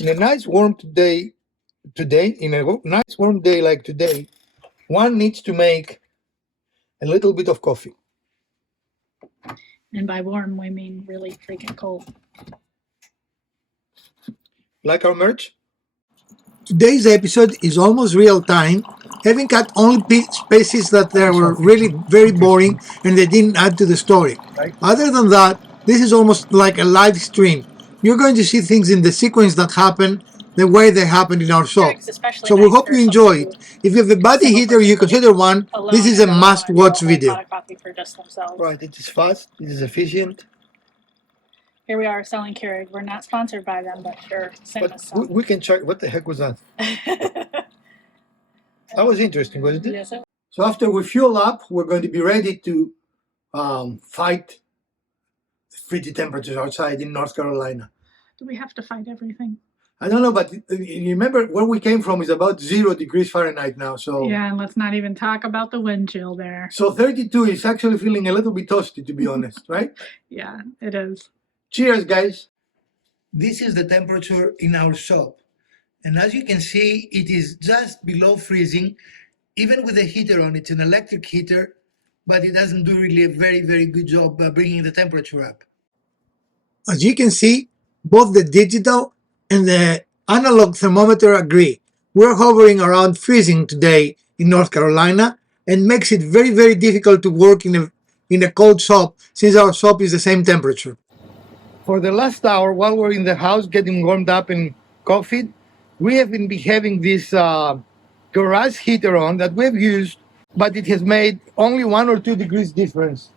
In a nice warm day like today, one needs to make a little bit of coffee. And by warm, we mean really freaking cold. Like our merch? Today's episode is almost real time, having cut only spaces that were really very boring and they didn't add to the story. Other than that, this is almost like a live stream. You're going to see things in the sequence that happen the way they happen in our shop. So we hope you enjoy it. If you have a body heater you consider one, this is a must-watch video. Right, it is fast, it is efficient. Here we are selling Keurig. We're not sponsored by them, but sure, send us some. We can check. What the heck was that? That was interesting, wasn't it? Yes, sir. So after we fuel up, we're going to be ready to fight the frigid temperatures outside in North Carolina. Do we have to fight everything? I don't know, but you remember where we came from is about 0 degrees Fahrenheit now. So yeah, and let's not even talk about the wind chill there. So 32 is actually feeling a little bit toasty, to be honest, right? Yeah, it is. Cheers, guys. This is the temperature in our shop. And as you can see, it is just below freezing. Even with the heater on, it's an electric heater, but it doesn't do really a very, very good job bringing the temperature up. As you can see, both the digital and the analog thermometer agree. We're hovering around freezing today in North Carolina, and makes it very, very difficult to work in a cold shop since our shop is the same temperature. For the last hour, while we're in the house getting warmed up and coffee, we have been having this garage heater on that we've used, but it has made only 1 or 2 degrees difference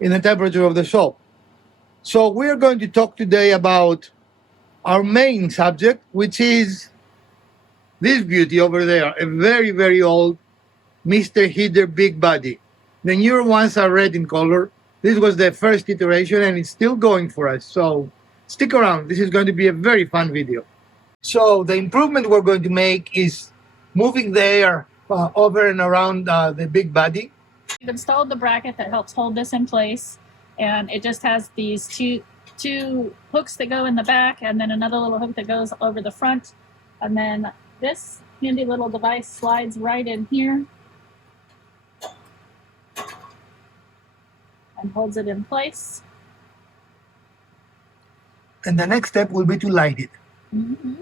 in the temperature of the shop. So we're going to talk today about our main subject, which is this beauty over there, a very, very old Mr. Heater Big Body. The newer ones are red in color. This was the first iteration and it's still going for us. So stick around. This is going to be a very fun video. So the improvement we're going to make is moving the air over and around the big body. We've installed the bracket that helps hold this in place, and it just has these two hooks that go in the back and then another little hook that goes over the front. And then this handy little device slides right in here and holds it in place. And the next step will be to light it. Mm-hmm.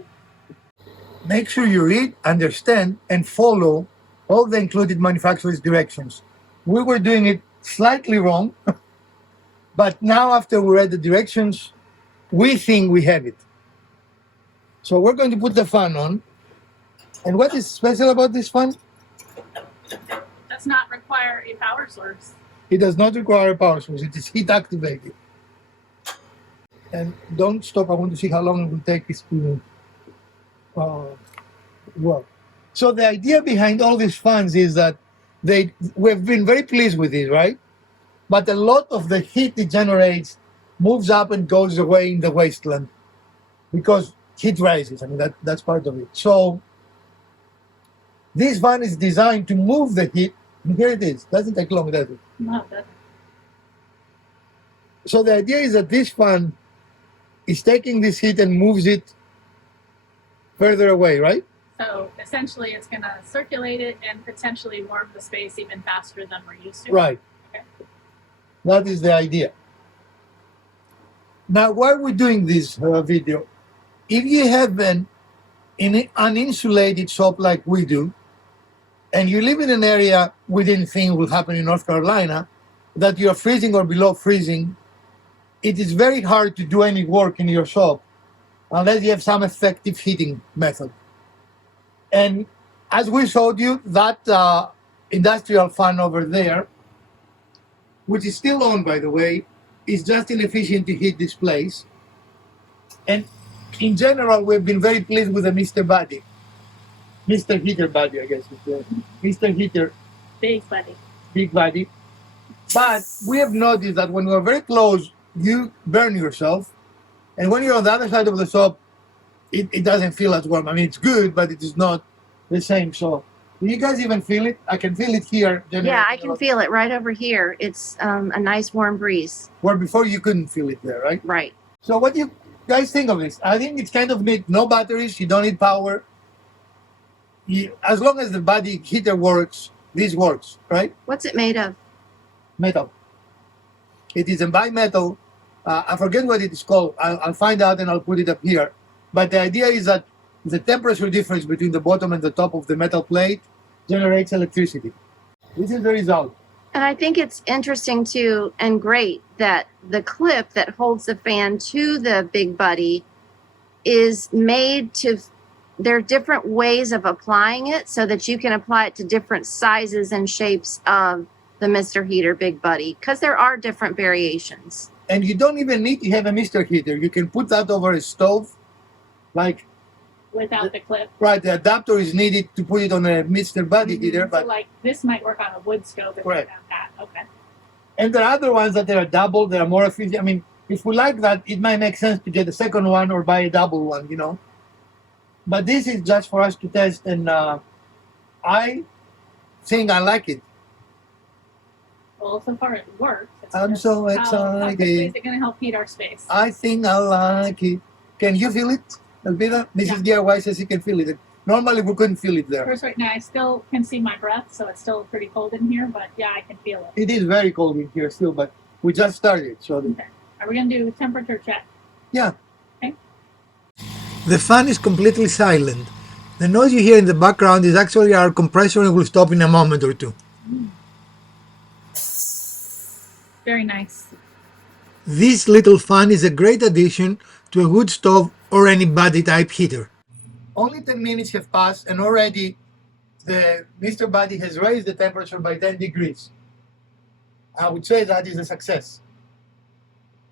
Make sure you read, understand, and follow all the included manufacturer's directions. We were doing it slightly wrong, but now after we read the directions, we think we have it. So we're going to put the fan on. And what is special about this fan? Does not require a power source. It does not require a power source. It is heat activated. And don't stop. I want to see how long it will take this to work. So the idea behind all these fans is that we've been very pleased with it, right? But a lot of the heat it generates moves up and goes away in the wasteland because heat rises. I mean, that's part of it. So this fan is designed to move the heat. And here it is. Doesn't take long, does it? No, it doesn't. So the idea is that this fan is taking this heat and moves it further away, right? So essentially it's going to circulate it and potentially warm the space even faster than we're used to. Right. Okay. That is the idea. Now, why are we doing this video? If you have an uninsulated shop like we do, and you live in an area we didn't think will happen in North Carolina, that you're freezing or below freezing, it is very hard to do any work in your shop unless you have some effective heating method. And as we showed you, that industrial fan over there, which is still on, by the way, is just inefficient to heat this place. And in general, we've been very pleased with the Mr. Body. Mr. Heater Body, I guess. Mr. Heater. Big Body. Big Body. But we have noticed that when we're very close, you burn yourself. And when you're on the other side of the shop, it doesn't feel as warm. I mean, it's good, but it is not the same. So, do you guys even feel it? I can feel it here. Yeah, I can feel it right over here. It's a nice warm breeze. Where before you couldn't feel it there, right? Right. So what Guys, think of this. I think it's kind of neat. No batteries, you don't need power. As long as the body heater works, this works, right? What's it made of? Metal. It is a bimetal. I forget what it is called. I'll find out and I'll put it up here. But the idea is that the temperature difference between the bottom and the top of the metal plate generates electricity. This is the result. And I think it's interesting too and great that the clip that holds the fan to the big buddy is made to, there are different ways of applying it so that you can apply it to different sizes and shapes of the Mr. Heater Big Buddy, because there are different variations. And you don't even need to have a Mr. Heater. You can put that over a stove, like without the clip. right. The adapter is needed to put it on a Mr. Body heater, but So like this might work on a wood stove if Correct. you have that. Okay. and there are other ones that are double, that are more efficient. I mean, if we like that, it might make sense to get a second one or buy a double one, you know. But this is just for us to test, and I think I like it. Well, so far it works. It's I'm just so how quickly excited. is it going to help heat our space? I think I like it. Can you feel it, Elvira? Mrs. DIY says you can feel it. Normally we couldn't feel it there. First, right now I still can see my breath, so it's still pretty cold in here. But yeah, I can feel it. It is very cold in here still, but we just started. So Okay. Are we going to do temperature check? yeah. Okay. The fan is completely silent. The noise you hear in the background is actually our compressor and will stop in a moment or two. Very nice. This little fan is a great addition to a wood stove or any body type heater. Only 10 minutes have passed and already the Mr. Body has raised the temperature by 10 degrees. I would say that is a success.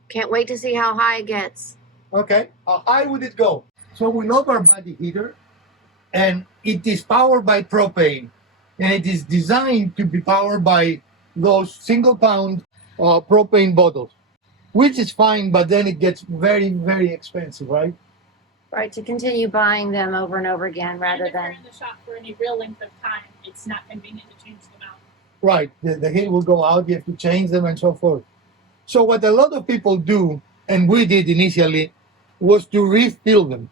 Can't wait to see how high it gets. Okay, how high would it go? So we love our body heater, and it is powered by propane, and it is designed to be powered by those single pound propane bottles, which is fine, but then it gets very, very expensive, right? Right, to continue buying them over and over again rather And if than. you're in the shop for any real length of time, it's not convenient to change them out. Right, the heat will go out, you have to change them and so forth. So what a lot of people do, and we did initially, was to refill them.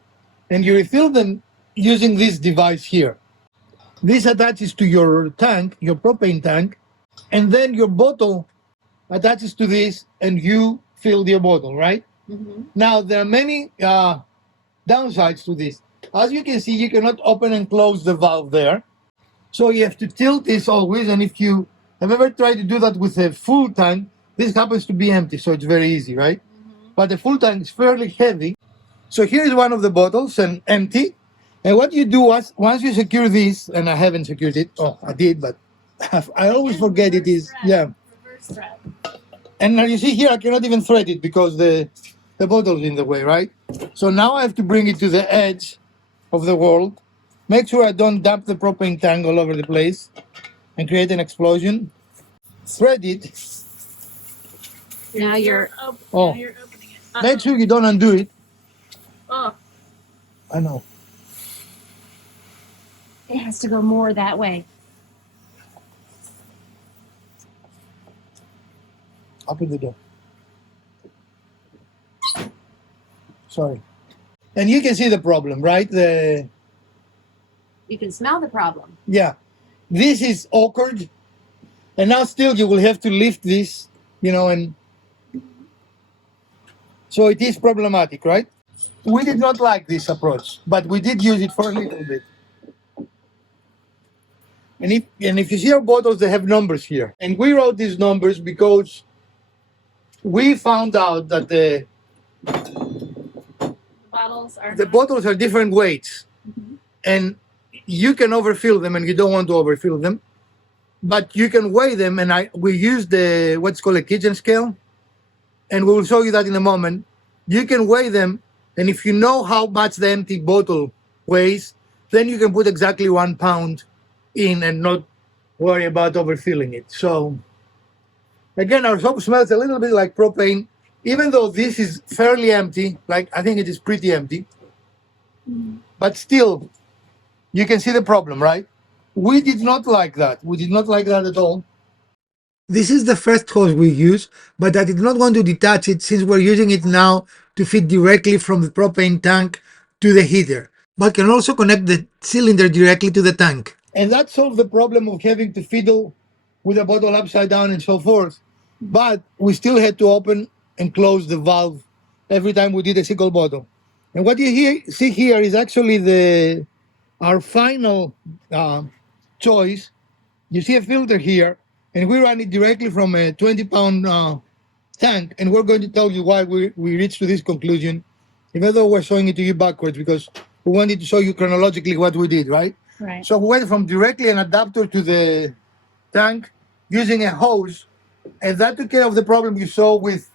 And you refill them using this device here. This attaches to your tank, your propane tank, and then your bottle attaches to this and you fill your bottle, right? Mm-hmm. Now, there are many downsides to this. As you can see, you cannot open and close the valve there. So you have to tilt this always, and if you have ever tried to do that with a full tank, this happens to be empty, so it's very easy, right? But the full tank is fairly heavy. So here's one of the bottles and empty. And what you do once you secure this, and I haven't secured it, oh, I did, but I always And forget it reverse is, thread. yeah. Reverse thread. And now you see here, I cannot even thread it because the bottle's in the way, right? So now I have to bring it to the edge of the world. Make sure I don't dump the propane tank all over the place and create an explosion. Thread it. Now you're. Oh. Now you're opening it. Make sure you don't undo it. Oh, I know. It has to go more that way. Open the door. Sorry. And you can see the problem, right? You can smell the problem. Yeah. This is awkward. And now still you will have to lift this, you know, and so it is problematic, right? We did not like this approach, but we did use it for a little bit. And if you see our bottles, they have numbers here. And we wrote these numbers because we found out that the bottles are different weights. Mhm. And you can overfill them and you don't want to overfill them. But you can weigh them, and we use the what's called a kitchen scale, and we will show you that in a moment. You can weigh them, and if you know how much the empty bottle weighs, then you can put exactly 1 pound in and not worry about overfilling it. So again, our soap smells a little bit like propane, even though this is fairly empty. Like, I think it is pretty empty, but still, you can see the problem, right? We did not like that. We did not like that at all. This is the first hose we use, but I did not want to detach it since we're using it now to feed directly from the propane tank to the heater, but can also connect the cylinder directly to the tank. And that solved the problem of having to fiddle with a bottle upside down and so forth. But we still had to open and close the valve every time we did a single bottle. And what you see here is actually our final choice. You see a filter here, and we run it directly from a 20-pound tank, and we're going to tell you why we reached to this conclusion, even though we're showing it to you backwards, because we wanted to show you chronologically what we did, right? Right. So we went from directly an adapter to the tank using a hose, and that took care of the problem you saw with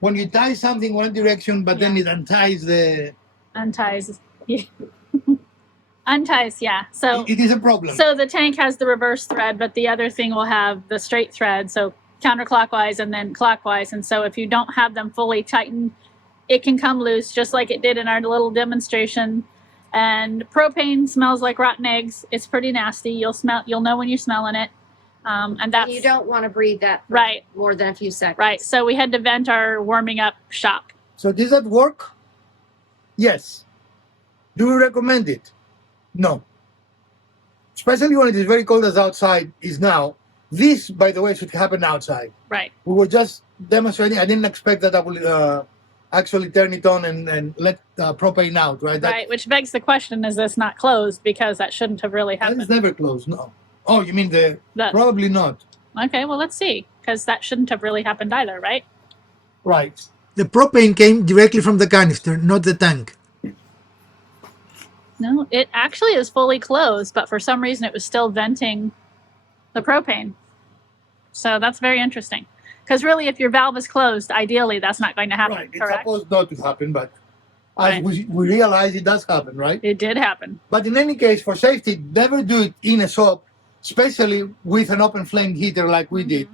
when you tie something one direction, but then it unties the... Unties. Yeah. Unties, yeah. So It is a problem. So the tank has the reverse thread, but the other thing will have the straight thread, so counterclockwise and then clockwise. And so if you don't have them fully tightened, it can come loose, just like it did in our little demonstration. And propane smells like rotten eggs. It's pretty nasty. You'll know when you're smelling it. And that's, You don't want to breathe that for Right. more than a few seconds. right. So we had to vent our warming up shop. So does that work? Yes. Do we recommend it? No. Especially when it is very cold as outside is now. This, by the way, should happen outside. Right. We were just demonstrating. I didn't expect that I would actually turn it on and let propane out, right? Right. Which begs the question, is this not closed? Because that shouldn't have really That happened. is never closed, no. Oh, you mean probably not. Okay, well, let's see. Because that shouldn't have really happened either, right? Right. The propane came directly from the canister, not the tank. No, it actually is fully closed, but for some reason it was still venting the propane. So that's very interesting. Because really, if your valve is closed, ideally that's not going to happen, Right. It's correct? supposed not to happen, but as Right. we realize it does happen, right? It did happen. But in any case, for safety, never do it in a shop, especially with an open flame heater like we did.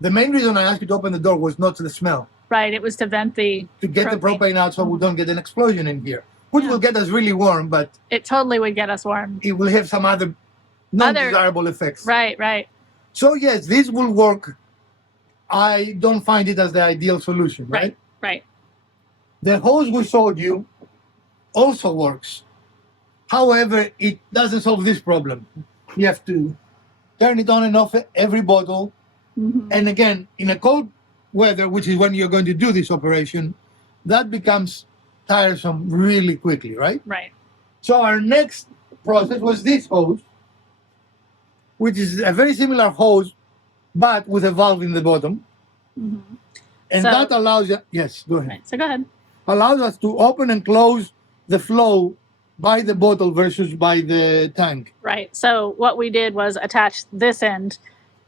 The main reason I asked you to open the door was not the smell. Right, it was to vent the To get the propane out so we don't get an explosion in here, which will get us really warm, but It totally would get us warm. it will have some other non-desirable effects. Right, right. So yes, this will work. I don't find it as the ideal solution, right? Right. The hose we showed you also works. However, it doesn't solve this problem. You have to turn it on and off every bottle. Mm-hmm. And again, in a cold weather, which is when you're going to do this operation, that becomes tiresome really quickly, right? Right. So our next process was this hose, which is a very similar hose, but with a valve in the bottom. Mm-hmm. And So- that allows you, yes, go ahead. Right. So go ahead. Allows us to open and close the flow by the bottle versus by the tank, Right. So what we did was attach this end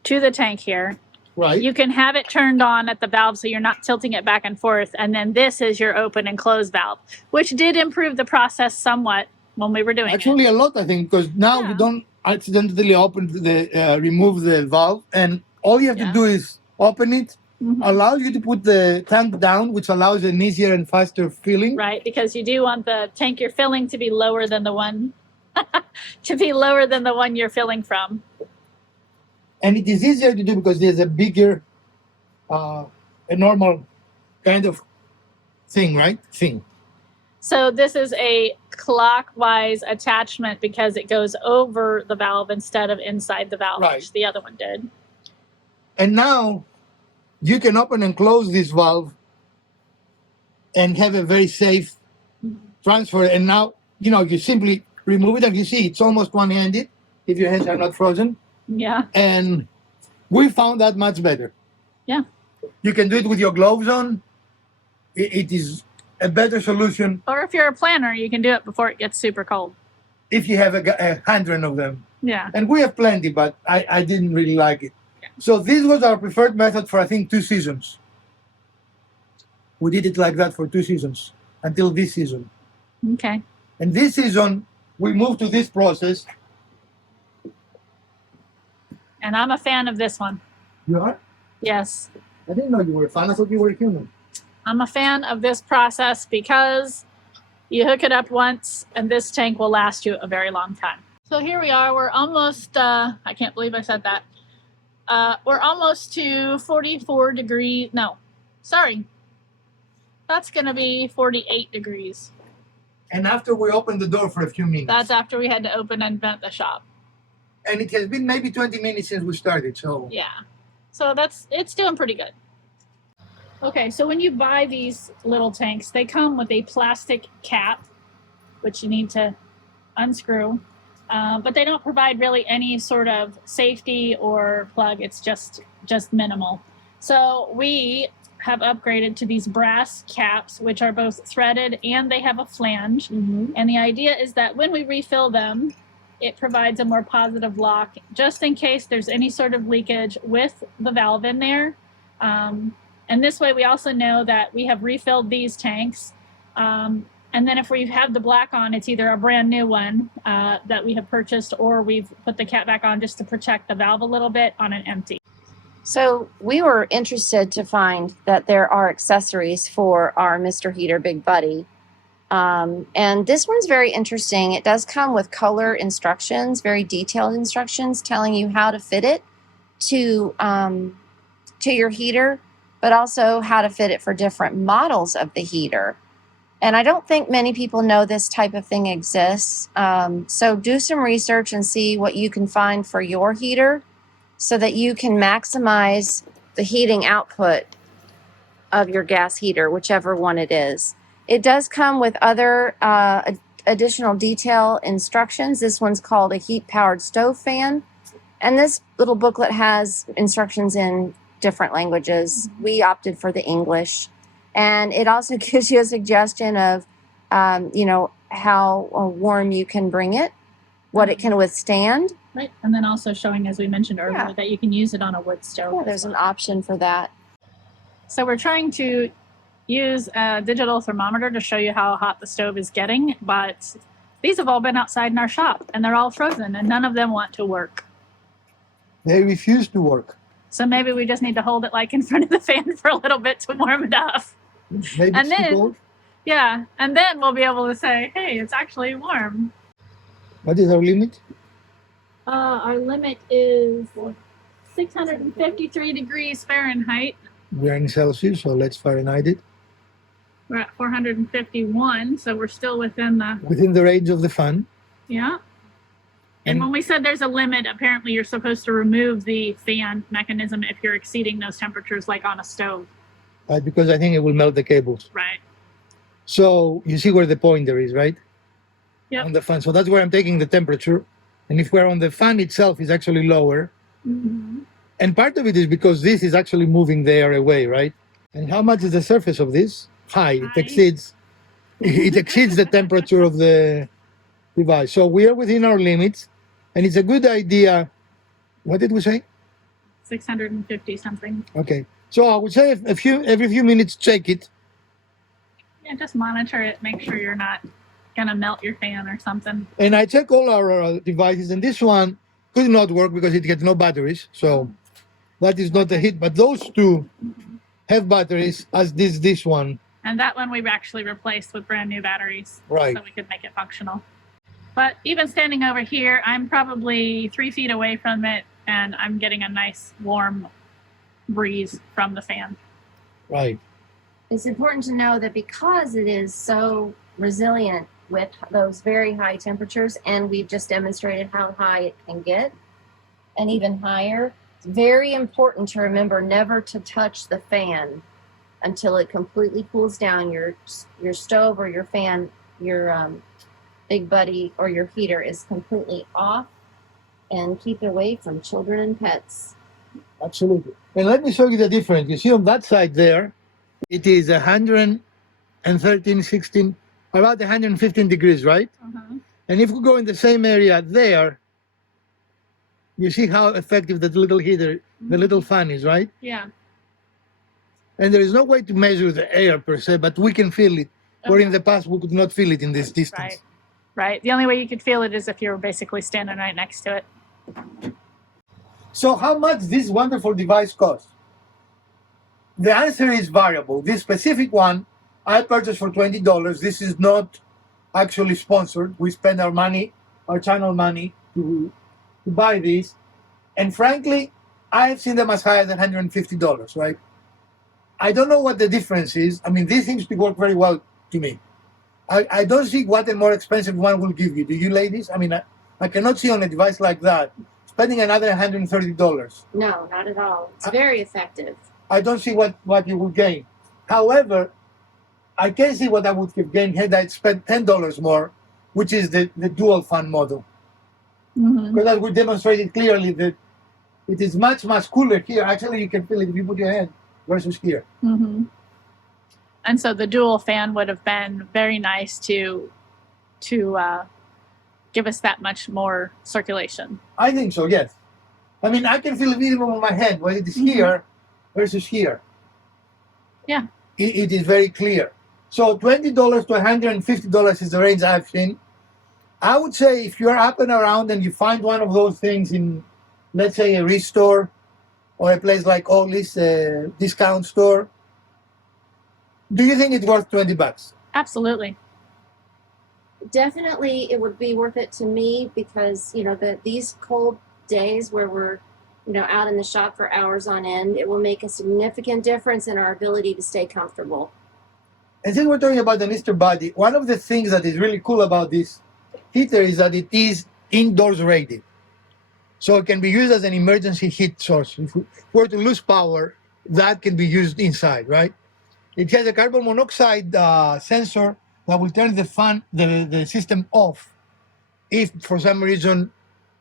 to the tank here. right? You can have it turned on at the valve so you're not tilting it back and forth. And then this is your open and close valve, which did improve the process somewhat when we were doing Actually, a lot, I think, because now Yeah. you don't accidentally remove the valve, and all you have Yeah. to do is open it, Mhm. allows you to put the tank down, which allows an easier and faster filling. Right, because you do want the tank you're filling to be lower than the one you're filling from. And it is easier to do because there's a bigger, a normal kind of thing, right? Thing. So this is a clockwise attachment because it goes over the valve instead of inside the valve, Right. which the other one did. And now you can open and close this valve and have a very safe transfer. And now, you simply remove it, and you see it's almost one-handed if your hands are not frozen. Yeah. And we found that much better. Yeah. You can do it with your gloves on. It is a better solution Or if you're a planner, you can do it before it gets super cold. if you have a 100 of them. Yeah. And we have plenty, but I didn't really like it. So this was our preferred method for, I think, 2 seasons. We did it like that for 2 seasons until this season. Okay. And this season, we moved to this process. And I'm a fan of this one. You are? Yes. I didn't know you were a fan. I thought you were a human. I'm a fan of this process because you hook it up once and this tank will last you a very long time. So here we are. We're almost, I can't believe I said that. We're almost to 44 degrees. No, sorry. That's going to be 48 degrees. And after we opened the door for a few minutes. That's after we had to open and vent the shop. And it has been maybe 20 minutes since we started, so. Yeah. So it's doing pretty good. Okay, so when you buy these little tanks, they come with a plastic cap, which you need to unscrew. But they don't provide really any sort of safety or plug. It's just minimal. So we have upgraded to these brass caps, which are both threaded and they have a flange. Mm-hmm. And the idea is that when we refill them, it provides a more positive lock, just in case there's any sort of leakage with the valve in there. And this way we also know that we have refilled these tanks. And then if we have the black on, it's either a brand new one that we have purchased, or we've put the cap back on just to protect the valve a little bit on an empty. So we were interested to find that there are accessories for our Mr. Heater Big Buddy. And this one's very interesting. It does come with color instructions, very detailed instructions telling you how to fit it to your heater, but also how to fit it for different models of the heater. And I don't think many people know this type of thing exists. So do some research and see what you can find for your heater so that you can maximize the heating output of your gas heater, whichever one it is. It does come with other additional detail instructions. This one's called a heat-powered stove fan. And this little booklet has instructions in different languages. We opted for the English. And it also gives you a suggestion of, how warm you can bring it, what it can withstand. Right, and then also showing, as we mentioned earlier, that you can use it on a wood stove. Yeah, there's an option for that. So we're trying to use a digital thermometer to show you how hot the stove is getting, but these have all been outside in our shop, and they're all frozen, and none of them want to work. They refuse to work. So maybe we just need to hold it like in front of the fan for a little bit to warm it up. Maybe And it's too then- cold. Yeah, and then we'll be able to say, hey, it's actually warm. What is our limit? Our limit is 653 degrees Fahrenheit. We are in Celsius, so let's Fahrenheit it. We're at 451, so we're still within Within the range of the fan. yeah. And when we said there's a limit, apparently you're supposed to remove the fan mechanism if you're exceeding those temperatures, like on a stove. Right, because I think it will melt the cables. Right. So you see where the pointer is, right? Yep. On the fan. So that's where I'm taking the temperature. And if we're on the fan itself, it's actually lower. Mm-hmm. And part of it is because this is actually moving the air away, right? And how much is the surface of this? High. It exceeds the temperature of the device. So we are within our limits, and it's a good idea. What did we say? 650 something. Okay. So I would say every few minutes, check it. Yeah, just monitor it. Make sure you're not gonna melt your fan or something. And I check all our devices, and this one could not work because it gets no batteries. So that is not a hit. But those two have batteries, as this one. And that one we've actually replaced with brand new batteries. Right. So we could make it functional. But even standing over here, I'm probably 3 feet away from it, and I'm getting a nice warm breeze from the fan. Right. It's important to know that because it is so resilient with those very high temperatures, and we've just demonstrated how high it can get, and even higher, it's very important to remember never to touch the fan until it completely cools down. Your stove or your fan, your Big Buddy or your heater is completely off, and keep it away from children and pets. Absolutely. And let me show you the difference. You see on that side there, it is 113, 16, about 115 degrees, right? Uh-huh. And if we go in the same area there, you see how effective that little heater, the little fan is, right? Yeah. And there is no way to measure the air per se, but we can feel it. Where in the past we could not feel it in this distance. Right. Right. The only way you could feel it is if you were basically standing right next to it. So how much this wonderful device costs? The answer is variable. This specific one I purchased for $20. This is not actually sponsored. We spend our money, our channel money to buy these. And frankly, I have seen them as high as $150, right? I don't know what the difference is. I mean, this seems to work very well to me. I don't see what a more expensive one will give you. Do you, ladies? I mean, I cannot see on a device like that spending another $130. No, not at all. It's very effective. I don't see what you will gain. However, I can see what I would have gained had I spent $10 more, which is the dual fan model. Because as we demonstrated clearly that it is much, much cooler here. Actually, you can feel it if you put your hand versus here. And so the dual fan would have been very nice to give us that much more circulation. I think so, yes. I mean, I can feel it even on my hand when it is here versus here. Yeah. It is very clear. So $20 to $150 is the range I've seen. I would say if you're up and around and you find one of those things in, let's say, a restore or a place like Ollie's, a discount store, do you think it's worth $20? Absolutely. Definitely, it would be worth it to me because, you know, these cold days where we're, you know, out in the shop for hours on end, it will make a significant difference in our ability to stay comfortable. And since we're talking about the Mr. Body, one of the things that is really cool about this heater is that it is indoors rated. So it can be used as an emergency heat source. If we were to lose power, that can be used inside, right? It has a carbon monoxide sensor that will turn the system off if for some reason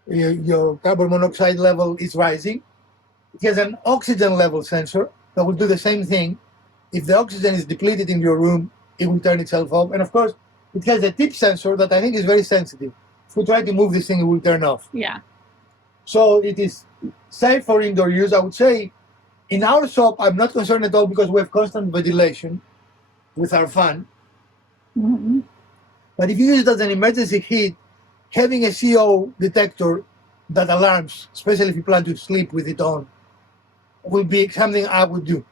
your carbon monoxide level is rising. It has an oxygen level sensor that will do the same thing. If the oxygen is depleted in your room, it will turn itself off. And of course, it has a tip sensor that I think is very sensitive. If we try to move this thing, it will turn off. Yeah. So it is safe for indoor use. I would say in our shop, I'm not concerned at all because we have constant ventilation with our fan. But if you use it as an emergency heat, having a CO detector that alarms, especially if you plan to sleep with it on, will be something I would do,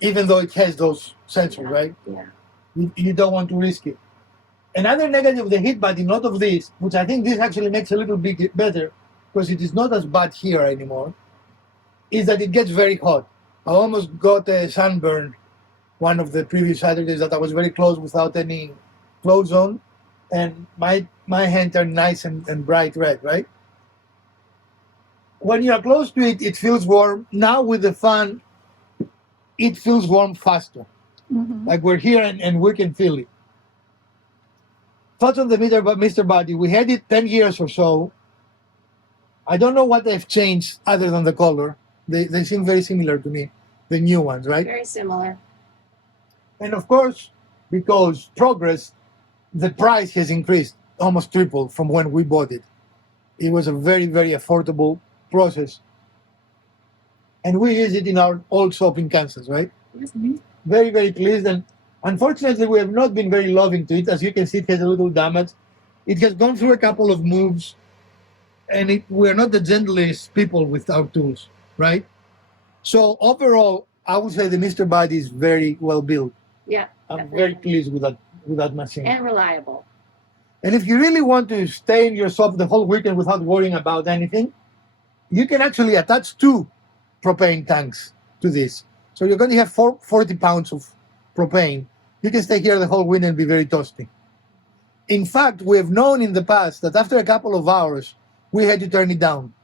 even though it has those sensors, right? Yeah. You don't want to risk it. Another negative of the heat body, not of this, which I think this actually makes a little bit better because it is not as bad here anymore, is that it gets very hot. I almost got a sunburn one of the previous Saturdays that I was very close without any clothes on, and my hand turned nice and bright red, right? When you are close to it, it feels warm. Now with the fan, it feels warm faster. Like we're here and we can feel it. Thoughts on the Mr. Body? We had it 10 years or so. I don't know what they've changed other than the color. They seem very similar to me, the new ones, right? Very similar. And of course, because progress, the price has increased, almost tripled from when we bought it. It was a very, very affordable process. And we use it in our old shop in Kansas, right? Very, very pleased. And unfortunately, we have not been very loving to it. As you can see, it has a little damage. It has gone through a couple of moves. And we're not the gentlest people with our tools, right? So overall, I would say the Mr. Body is very well built. Yeah. I'm definitely. very pleased with that machine. And reliable. And if you really want to stay in your shop the whole weekend without worrying about anything, you can actually attach 2 propane tanks to this. So you're going to have 40 pounds of propane. You can stay here the whole weekend and be very toasty. In fact, we have known in the past that after a couple of hours, we had to turn it down.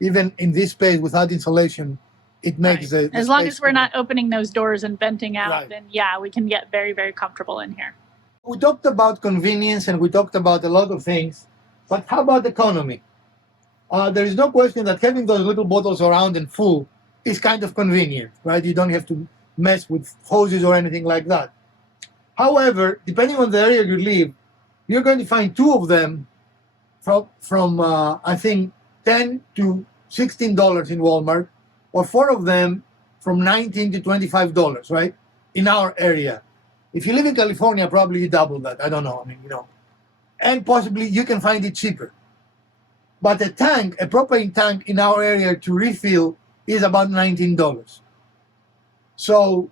Even in this space without insulation, it makes the as long space as we're cool. not opening those doors and venting out, Right. then yeah, we can get very, very comfortable in here. We talked about convenience and we talked about a lot of things, but how about economy? There is no question that having those little bottles around and full is kind of convenient, right? You don't have to mess with hoses or anything like that. However, depending on the area you live, you're going to find 2 of them from I think $10 to $16 in Walmart, or 4 of them from $19 to $25, right? In our area. If you live in California, probably you double that. I don't know. I mean, you know, and possibly you can find it cheaper. But a propane tank in our area to refill is about $19. So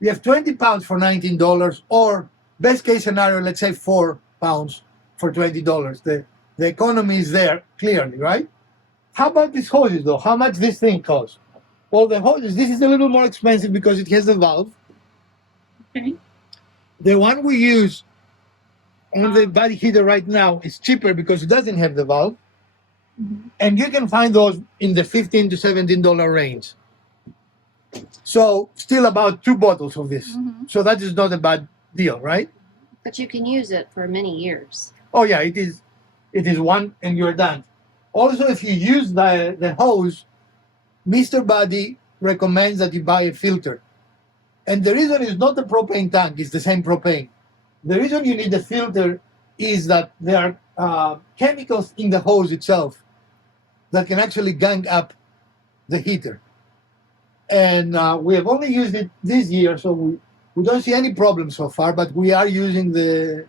you have 20 pounds for $19, or best case scenario, let's say 4 pounds for $20. The economy is there clearly, right? How about these hoses though? How much this thing costs? Well, the hoses, this is a little more expensive because it has a valve. Okay. The one we use on the body heater right now is cheaper because it doesn't have the valve. Mhm. And you can find those in the $15 to $17 range. So still about 2 bottles of this. Mhm. So that is not a bad deal, right? But you can use it for many years. Oh yeah, it is. It is one and you're done. Also, if you use the hose, Mr. Buddy recommends that you buy a filter. And the reason is not the propane tank, it's the same propane. The reason you need a filter is that there are chemicals in the hose itself that can actually gang up the heater. And we have only used it this year, so we don't see any problem so far, but we are using the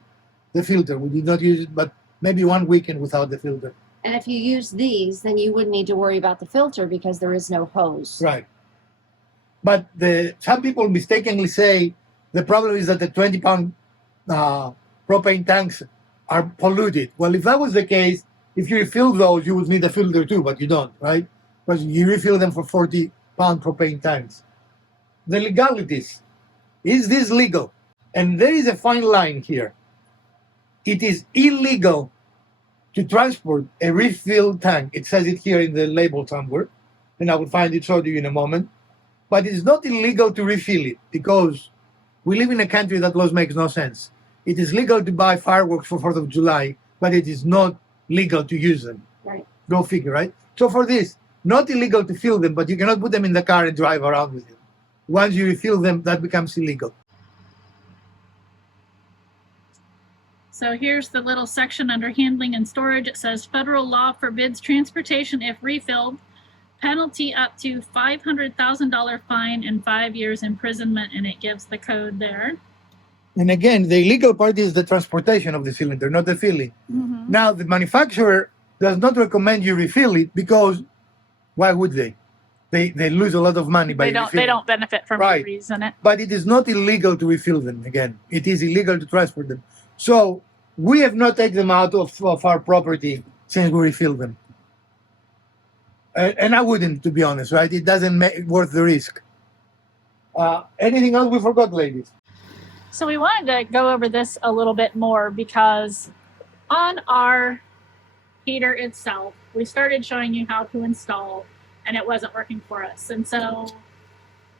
filter. We did not use it, but maybe one weekend without the filter. And if you use these, then you wouldn't need to worry about the filter because there is no hose. Right. But some people mistakenly say the problem is that the 20-pound propane tanks are polluted. Well, if that was the case, if you refill those, you would need a filter too, but you don't, right? Because you refill them for 40-pound propane tanks. The legalities. Is this legal? And there is a fine line here. It is illegal to transport a refill tank. It says it here in the label somewhere, and I will find it show you in a moment. But it is not illegal to refill it because we live in a country that laws makes no sense. It is legal to buy fireworks for 4th of July, but it is not legal to use them. Right. Go figure, right? So for this, not illegal to fill them, but you cannot put them in the car and drive around with them. Once you refill them, that becomes illegal. So here's the little section under handling and storage. It says federal law forbids transportation if refilled. Penalty up to $500,000 fine and 5 years imprisonment, and it gives the code there. And again, the illegal part is the transportation of the cylinder, not the filling. Mm-hmm. Now, the manufacturer does not recommend you refill it because why would they? They lose a lot of money by refilling. They don't benefit from Right. reason it. But it is not illegal to refill them. Again, it is illegal to transport them. So we have not taken them out of our property since we refill them. And I wouldn't, to be honest, right? It doesn't make it worth the risk. Anything else we forgot, ladies? So we wanted to go over this a little bit more because on our heater itself, we started showing you how to install and it wasn't working for us. And so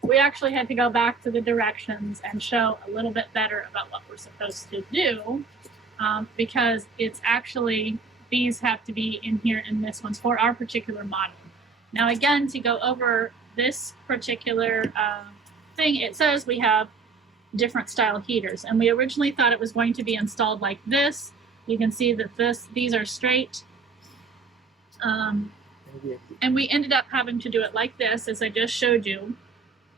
we actually had to go back to the directions and show a little bit better about what we're supposed to do because it's actually, these have to be in here in this one for our particular model. Now again, to go over this particular thing, it says we have different style heaters, and we originally thought it was going to be installed like this. You can see that these are straight, and we ended up having to do it like this, as I just showed you.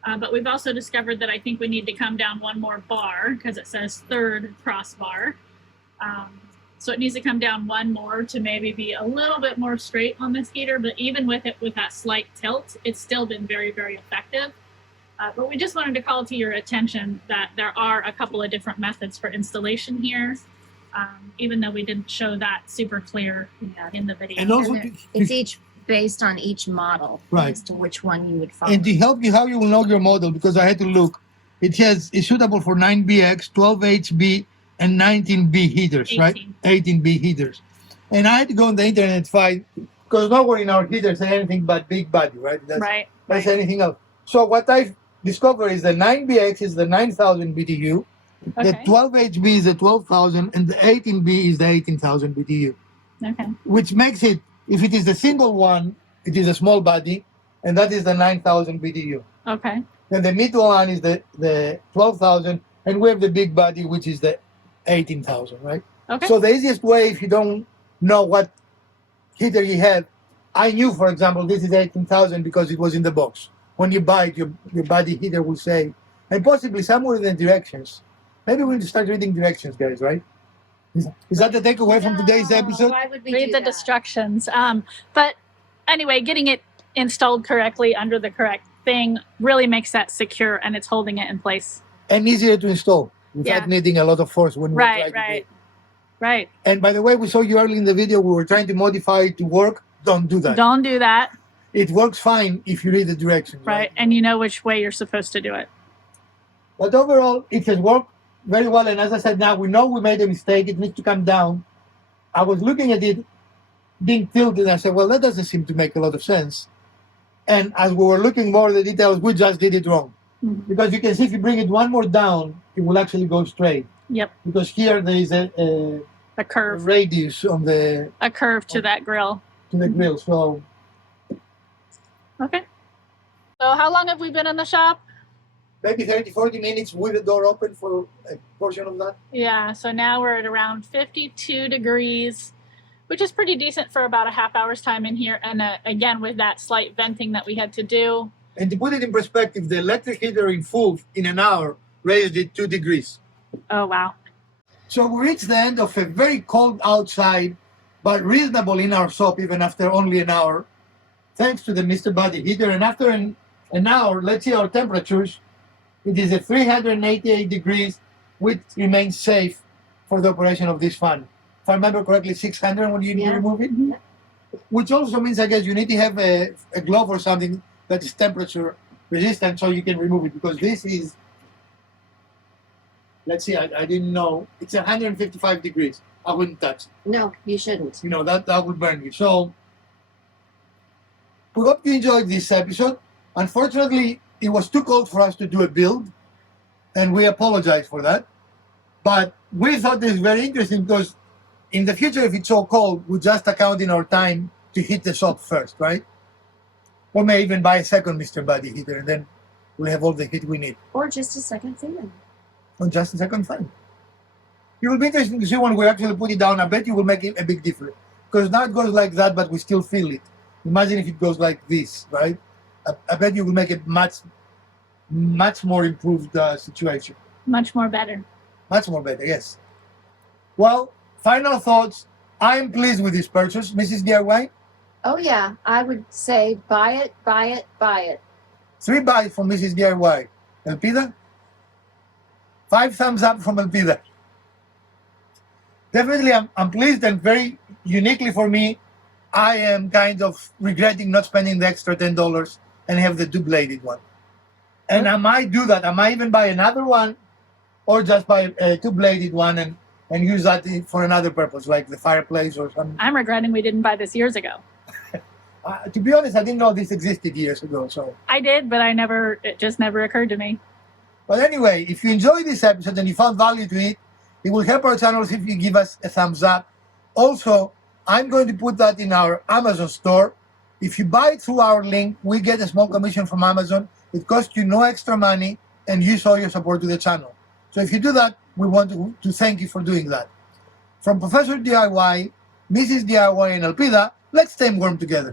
But we've also discovered that I think we need to come down one more bar because it says third crossbar. So it needs to come down one more to maybe be a little bit more straight on this heater, but even with it with that slight tilt, it's still been very, very effective. But we just wanted to call to your attention that there are a couple of different methods for installation here, even though we didn't show that super clear in the video. And also, It's each based on each model, Right. as to which one you would follow. and to help you how you will know your model, because I had to look, it's suitable for 9BX, 12HB, and 19B heaters, right? 18B heaters. And I had to go on the internet and find, because nowhere in our heaters say anything but big body, right? That's anything else. So what I discovered is the 9BX is the 9,000 BTU, the 12HB is the 12,000, and the 18B is the 18,000 BTU. Okay. Which makes it, if it is the single one, it is a small body, and that is the 9,000 BTU. Okay. Then the middle one is the 12,000, and we have the big body, which is the 18,000, right? Okay. So the easiest way, if you don't know what heater you have, I knew, for example, this is 18,000 because it was in the box. When you buy it, your body heater will say, and possibly somewhere in the directions. Maybe we need to start reading directions, guys, right? Is that the takeaway from today's episode? Why would we Read do the that? instructions. But anyway, getting it installed correctly under the correct thing really makes that secure, and it's holding it in place. And easier to install without Yeah. needing a lot of force when we try Right, to do right, it. right. And by the way, we saw you early in the video, we were trying to modify it to work. Don't do that. Don't do that. it works fine if you read the directions. Right. And you know which way you're supposed to do it. But overall, it has worked very well. And as I said, now we know we made a mistake. It needs to come down. I was looking at it being tilted, and I said, well, that doesn't seem to make a lot of sense. And as we were looking more at the details, we just did it wrong. Mm-hmm. Because you can see if you bring it one more down, it will actually go straight. Yep. Because here there is a curve. A radius on the... A curve to that grill. To the grill, so... Okay. So how long have we been in the shop? Maybe 30, 40 minutes with the door open for a portion of that. Yeah, so now we're at around 52 degrees, which is pretty decent for about a half hour's time in here. And again, with that slight venting that we had to do. And to put it in perspective, the electric heater in full in an hour raised it 2 degrees. Oh, wow. So we reached the end of a very cold outside, but reasonable in our shop even after only an hour, thanks to the Mr. Buddy heater. And after an hour, let's see our temperatures. It is at 388 degrees, which remains safe for the operation of this fan. If I remember correctly, 600 when you need to remove it. Mm-hmm. Which also means, I guess, you need to have a glove or something that is temperature resistant so you can remove it, because this is, let's see, I didn't know, it's 155 degrees. I wouldn't touch it. No, you shouldn't. You know, that would burn you. So we hope you enjoyed this episode. Unfortunately, it was too cold for us to do a build, and we apologize for that. But we thought this was very interesting because in the future, if it's so cold, we'll just account in our time to heat the shop first, right? Or may even buy a second Mr. Buddy heater, and then we'll have all the heat we need. Or just a second fan. Or just a second fan. It will be interesting to see when we actually put it down. I bet you will make a big difference. Because now it goes like that, but we still feel it. Imagine if it goes like this, right? I bet you will make a much more improved situation. Much more better. Much more better, yes. Well, final thoughts. I'm pleased with this purchase, Mrs. DIY. Oh yeah, I would say buy it, buy it, buy it. 3 buys from Mrs. DIY. Elpida? 5 thumbs up from Elpida. Definitely, I'm pleased, and very uniquely for me, I am kind of regretting not spending the extra $10 and have the 2-bladed one. And I might do that. I might even buy another one, or just buy a 2-bladed one and use that for another purpose, like the fireplace or something. I'm regretting we didn't buy this years ago. To be honest, I didn't know this existed years ago. So I did, but it just never occurred to me. But anyway, if you enjoyed this episode and you found value to it, it will help our channel if you give us a thumbs up. Also, I'm going to put that in our Amazon store. If you buy it through our link, we get a small commission from Amazon. It costs you no extra money, and you show your support to the channel. So if you do that, we want to thank you for doing that. From Professor DIY, Mrs. DIY, and Elpida, let's stay warm together.